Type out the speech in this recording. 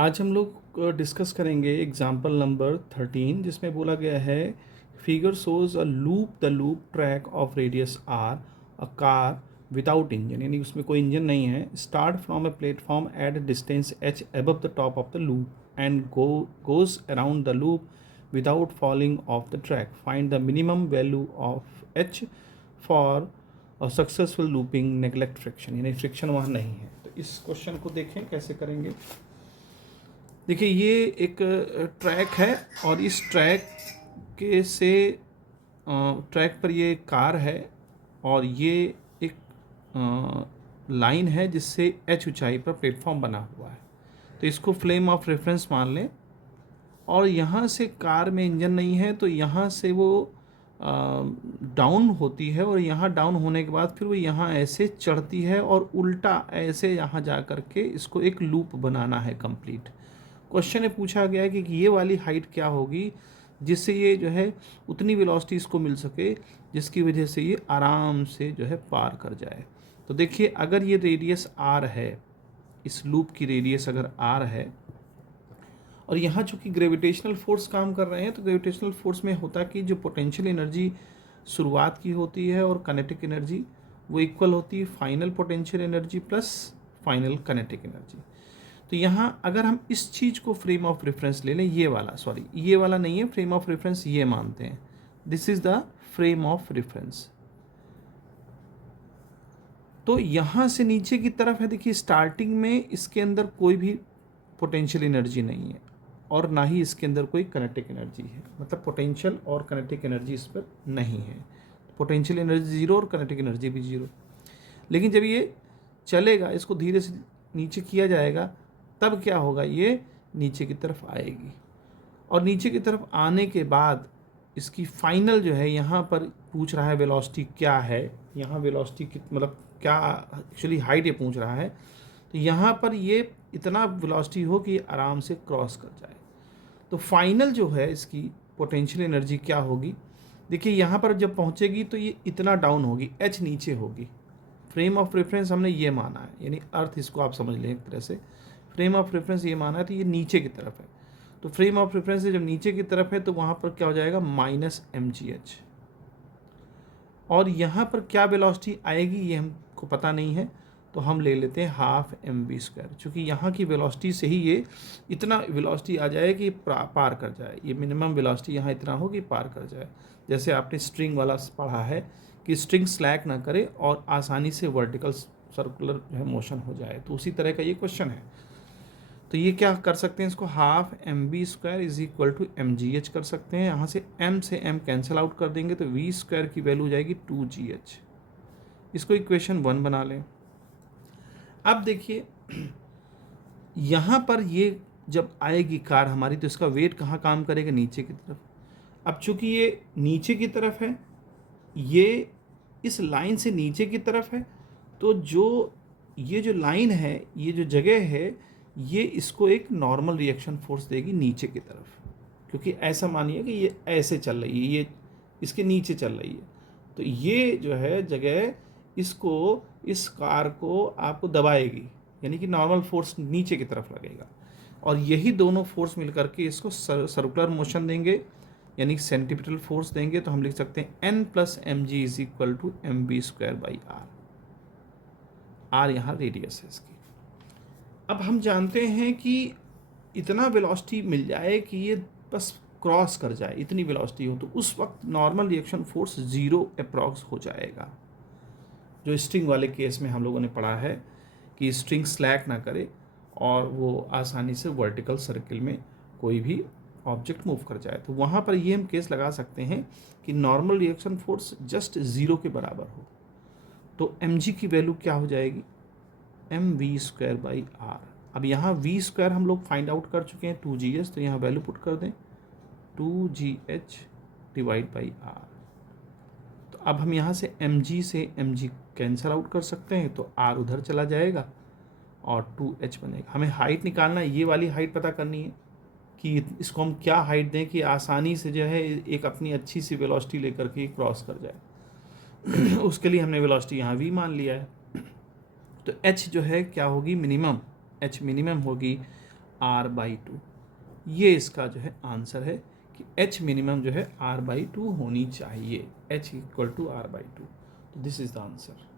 आज हम लोग डिस्कस करेंगे एग्जाम्पल नंबर 13 जिसमें बोला गया है figure shows a loop the loop track of radius r a car without engine, यानी उसमें कोई इंजन नहीं है, start from a platform at distance h above the top of the loop and goes around the loop without falling off the track. Find the minimum value of h for successful looping neglect friction, यानी friction वहाँ नहीं है। तो इस question को देखें कैसे करेंगे। देखिए ये एक ट्रैक है और इस ट्रैक के से ट्रैक पर ये कार है और ये एक लाइन है जिससे एच ऊंचाई पर प्लेटफॉर्म बना हुआ है। तो इसको फ्लेम ऑफ रेफरेंस मान लें और यहाँ से कार में इंजन नहीं है तो यहाँ से वो डाउन होती है और यहाँ डाउन होने के बाद फिर वो यहाँ ऐसे चढ़ती है और उल्टा ऐसे यहाँ जा कर के इसको एक लूप बनाना है कंप्लीट। क्वेश्चन में पूछा गया है कि ये वाली हाइट क्या होगी जिससे ये जो है उतनी वेलोसिटी इसको मिल सके जिसकी वजह से ये आराम से जो है पार कर जाए। तो देखिए अगर ये रेडियस आर है, इस लूप की रेडियस अगर आर है और यहाँ चूँकि ग्रेविटेशनल फोर्स काम कर रहे हैं तो ग्रेविटेशनल फोर्स में होता कि जो पोटेंशियल एनर्जी शुरुआत की होती है और काइनेटिक एनर्जी वो इक्वल होती है final potential energy plus final kinetic energy. तो यहाँ अगर हम इस चीज़ को फ्रेम ऑफ रेफरेंस ले लें, ये वाला नहीं है, फ्रेम ऑफ रेफरेंस ये मानते हैं, this is the frame of reference. तो यहाँ से नीचे की तरफ है, देखिए स्टार्टिंग में इसके अंदर कोई भी पोटेंशियल एनर्जी नहीं है और ना ही इसके अंदर कोई काइनेटिक एनर्जी है, मतलब पोटेंशियल और काइनेटिक एनर्जी इस पर नहीं है। पोटेंशियल एनर्जी जीरो और काइनेटिक एनर्जी भी जीरो। लेकिन जब ये चलेगा, इसको धीरे से नीचे किया जाएगा, तब क्या होगा, ये नीचे की तरफ आएगी और नीचे की तरफ आने के बाद इसकी फाइनल जो है, यहाँ पर पूछ रहा है वेलोसिटी क्या है, यहाँ वेलोसिटी मतलब क्या एक्चुअली हाइट ये पूछ रहा है। तो यहाँ पर ये इतना वेलोसिटी हो कि आराम से क्रॉस कर जाए। तो फाइनल जो है इसकी पोटेंशियल एनर्जी क्या होगी, देखिए यहाँ पर जब पहुँचेगी तो ये इतना डाउन होगी, एच नीचे होगी। फ्रेम ऑफ रेफरेंस हमने ये माना है, यानी अर्थ इसको आप समझ लें एक तरह से, फ्रेम ऑफ रेफरेंस ये माना है तो ये नीचे की तरफ है। तो फ्रेम ऑफ रेफरेंस जब नीचे की तरफ है तो वहाँ पर क्या हो जाएगा, माइनस mgh। और यहाँ पर क्या वेलोसिटी आएगी ये हमको पता नहीं है, तो हम ले लेते हैं हाफ mv², चूँकि यहाँ की वेलोसिटी से ही ये इतना वेलोसिटी आ जाए कि पार कर जाए, ये मिनिमम वेलोसिटी यहाँ इतना हो कि पार कर जाए। जैसे आपने स्ट्रिंग वाला पढ़ा है कि स्ट्रिंग स्लैक ना करे और आसानी से वर्टिकल सर्कुलर जो है मोशन हो जाए, तो उसी तरह का ये क्वेश्चन है। तो ये क्या कर सकते हैं, इसको half mv² is equal to mgh कर सकते हैं। यहाँ से m से m कैंसिल आउट कर देंगे तो v² की वैल्यू हो जाएगी 2gh। इसको इक्वेशन 1 बना लें। अब देखिए यहाँ पर ये जब आएगी कार हमारी तो इसका वेट कहाँ काम करेगा, नीचे की तरफ। अब चूंकि ये नीचे की तरफ है, ये इस लाइन से नीचे की तरफ है, तो जो ये जो लाइन है, ये जो जगह है, ये इसको एक नॉर्मल रिएक्शन फोर्स देगी नीचे की तरफ, क्योंकि ऐसा मानिए कि ये ऐसे चल रही है, ये इसके नीचे चल रही है। तो ये जो है जगह इसको, इस कार को आपको दबाएगी, यानी कि नॉर्मल फोर्स नीचे की तरफ लगेगा और यही दोनों फोर्स मिलकर के इसको सर्कुलर मोशन देंगे, यानी सेंटीपिटल फोर्स देंगे। तो हम लिख सकते हैं n + mg is equal to mv²/r। r यहाँ रेडियस है इसकी। अब हम जानते हैं कि इतना वेलोसिटी मिल जाए कि ये बस क्रॉस कर जाए, इतनी वेलोसिटी हो, तो उस वक्त नॉर्मल रिएक्शन फोर्स 0 अप्रॉक्स हो जाएगा। जो स्ट्रिंग वाले केस में हम लोगों ने पढ़ा है कि स्ट्रिंग स्लैक ना करे और वो आसानी से वर्टिकल सर्किल में कोई भी ऑब्जेक्ट मूव कर जाए, तो वहाँ पर ये हम केस लगा सकते हैं कि नॉर्मल रिएक्शन फोर्स जस्ट 0 के बराबर हो। तो mg की वैल्यू क्या हो जाएगी, mv²/r। अब यहाँ v² हम लोग फाइंड आउट कर चुके हैं 2gh, तो यहाँ वैल्यू पुट कर दें 2gh/r। तो अब हम यहाँ से mg से mg कैंसल आउट कर सकते हैं, तो r उधर चला जाएगा और 2h बनेगा। हमें हाइट निकालना है, ये वाली हाइट पता करनी है कि इसको हम क्या हाइट दें कि आसानी से जो है एक अपनी अच्छी सी वेलोसिटी लेकर के क्रॉस कर जाए। उसके लिए हमने वेलोसिटी यहाँ v मान लिया है। तो h जो है क्या होगी, मिनिमम, h मिनिमम होगी r/2। ये इसका जो है आंसर है कि h मिनिमम जो है r/2 होनी चाहिए, h = r/2। तो दिस इज द आंसर।